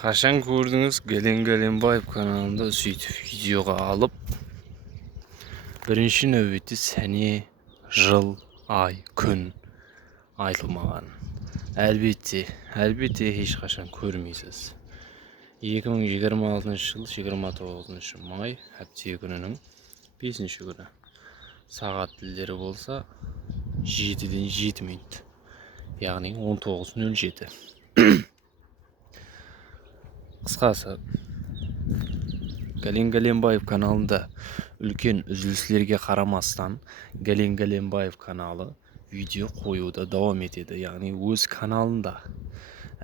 Қашан көрдіңіз Гален Галенбаев каналында сөйтіп видеоға алып бірінші нәубетте сәне, жыл, ай, күн айтылмаған. Әлбетте ешқашан көрмейсіз. 2026 жыл 29 май әпте күнінің 5-ші күні. Сағат тілдері болса 7-ден 7 минут. Яғни 19:07. Қысқасы, Гален Галенбаев каналында үлкен үзілістерге қарамастан Гален Галенбаев каналы видео қоюда давам етеді. Яғни өз каналында.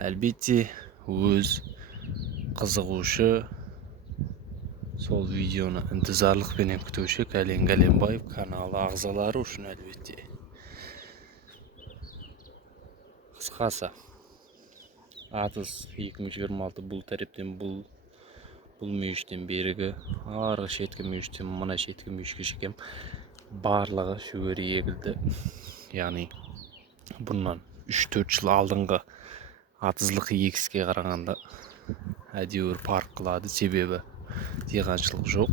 Әлбетте өз қызығушы, сол видеоны інтізарлықпен күтуші Гален Галенбаев каналы ағзалары үшін әлбетте. Қысқасы, атыз 2026 бұл тәрептен бұл мүйіштен берігі, арғы шеткі мүйіштен мына шеткі мүйішке шекем барлығы шөгері егілді. Яғни бұнан 3-4 жыл алдыңғы атызлық егіске қарағанда әдеуір парк қылады. Себебі диқаншылық жоқ,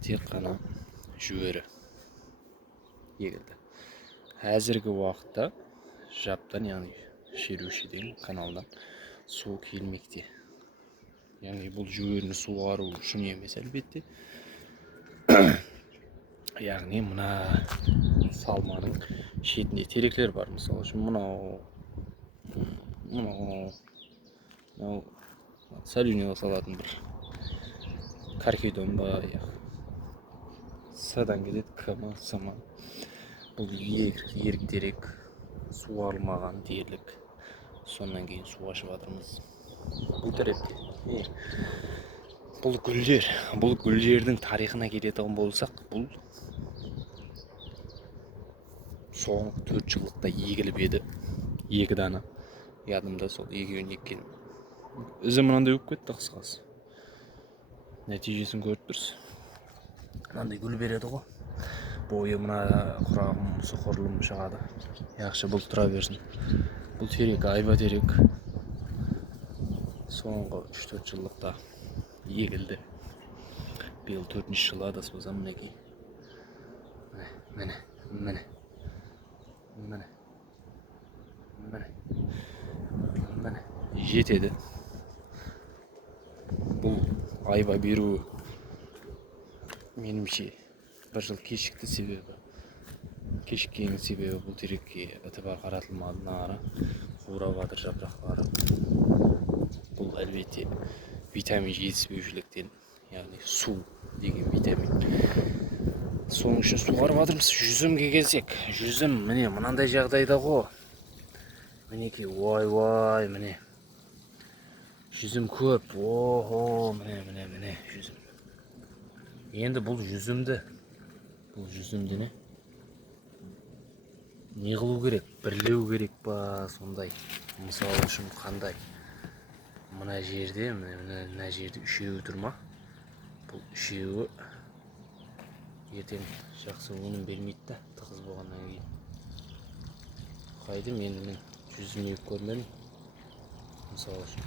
тек қана жүйері егілді. Әзіргі уақытта жаптан, яғни шерушіден каналдан су келмекте. Яғни бұл жүйеріні суғару үшін емес әлбетте. Яғни мына салманың шетінде теректер бар. Мысалы үшін мынау соленьеге салатын бір каркидон ба, садан келеді, км, см. Бұл ерік терек, суарылмаған дерлік. Сонан кейін су ашып жатырмыз. Бұл тәрепте. Бұл гүлдердің тарихына келетін болсақ, бұл соңғы 4 жылдықта егіліп еді. 2 дана. Ядымда сол егеуін еккен. Ізі мынандай өп кетті қысқасы. Нәтижесін көріп тұрсыз. Мынандай гүл береді ғой. Бойы мына құрағым сұқырлым шығады. Яқшы бұл тұра берсін. Бұл терек, айба терек. Соңғы 3-4 жылдықта егілді. Биыл 4-ші жылы адаспаса мінекей. Міне. Жетеді. Бұл айба беру менімше 1 жыл кешікті себебі. Кешіккенің себебі бұл терекке ітібар қаратылмады, нары қурап жатыр жапырақтары. Бұл әлбетте витамин жетіспеушіліктен, яғни су деген витамин. Соның үшін суғарып жатырмыз. Жүзімге келсек, жүзім міне мынандай жағдайда ғой. Мінекей, ой, міне. Жүзім көп. Міне жүзім. Енді бұл жүзімді не қылу керек? Бірлеу керек па, сондай. Мысалы үшін қандай? Мына жерде 3-еуі тұр ма? Бұл 3-еуі ертең жақсы өнім бермейді да, тығыз болғаннан кейін. Қайды мен жүзім егіп көрмедім. Мысалы үшін.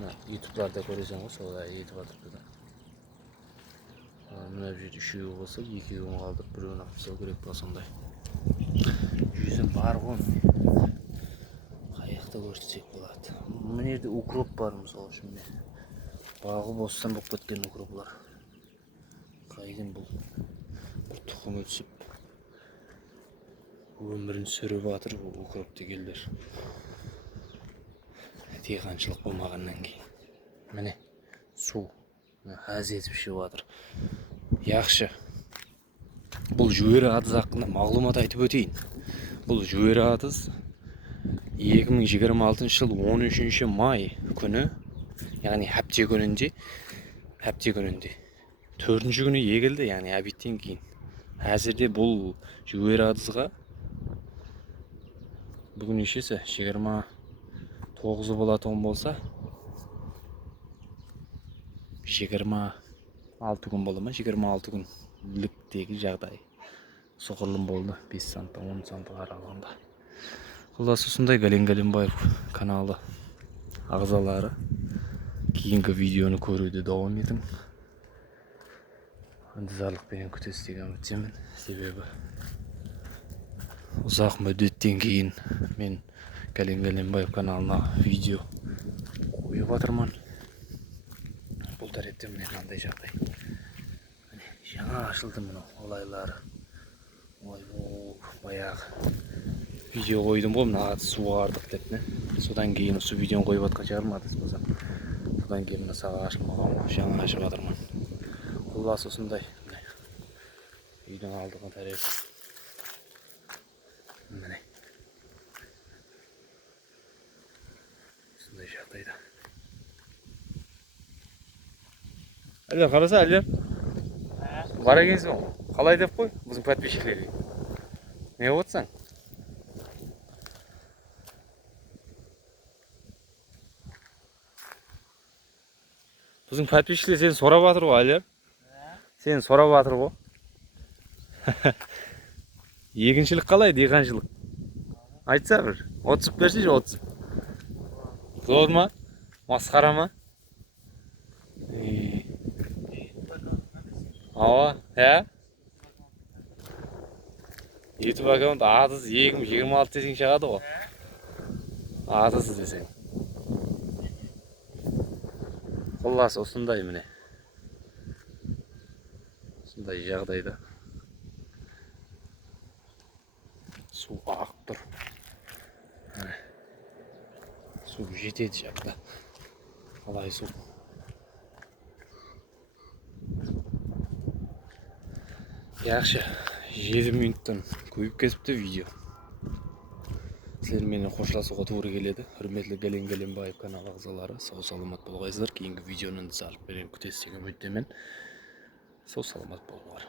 Мына ютубтарда көресің ғой, сол етіп жатырды да. Мына жерде 3-еуі болса, 2-еуін қалдырып, 1-еуін алып тастау керек па, сондай. Жүзім бар ғой. Қаяқта көрсетсек болады. Мына жерде укроп бар, мысалы үшін. Бағы бостан болып кеткен укроплар. Қайдың бұл тұқымы түсіп өмірін сүріп жатыр бұл укропты келдер. Диқаншылық болмағаннан кейін. Міне су аз етіп ішіп жатыр. Яқшы. Бұл жүйері атыз хақында мағлұмат айтып өтейін. Бұл жүйері атыз 2026 жыл 13 май күні, яғни әпте күнінде 4-ші күні егілді, яғни әбиттен кейін. Әзірде бұл жүйері атызға бүгін нешесі 29 болатын болса 26 күн болды ма? 26 күндіктегі жағдай. Соқырлым болды 5 санты 10 санты аралығында. Құласы сондай Гален Галенбаев каналы. ағзалары. Кейінгі видеоны көруді давам етің. Ынтызарлықпен күтесіз деген үміттемін. Себебі ұзақ мүддеттен кейін мен Кәлен Кәленбаев каналына видео қойып жатырмын. Бұл тәретте міне мынандай жағдай. Жаңа ашылды мынау олайлары. Ой, баяғы видео қойдым ғой, мына суғардық деп не. Содан кейін осы видеоны қойып жатқан шығармын адыспасам. Содан кейін мына саға ашылмаған ғой, жаңа ашып жатырмын. Құлласы осындай. Үйдің алдығы тәреп. Міне. Осындай жағдайда. Әлер, қараса, Әлер. Бар екенсің ғой. Қалай деп қой, біздің подписчиклерге. Не отырсың? Біздің подписчиклер сені сорап жатыр ғой, Әлер. Сені сорап жатыр ғой. Егіншілік қалай, диқаншылық? Айтса бір, отсып берсейші, отсып. Зор ма? Масқара ма? Ава, ә? YouTube аккаунт атыз 2026 десең шығады ғой. Атыз десең. Құлласы осындай міне. Осындай жағдайда. Су ағып тұр. Су жетеді жақта. Қалай су? Яқшы, 7 минуттан көйіп кесіпті видео. Сіздер мені қошласуға тура келеді. Үрметлі Кәлен Кәленбаев канал ағзалары. Сау саламат болғайсыздар. Кейінгі видеоны салып берген күтесіз деген үміттемін. Сау саламат болыңдар.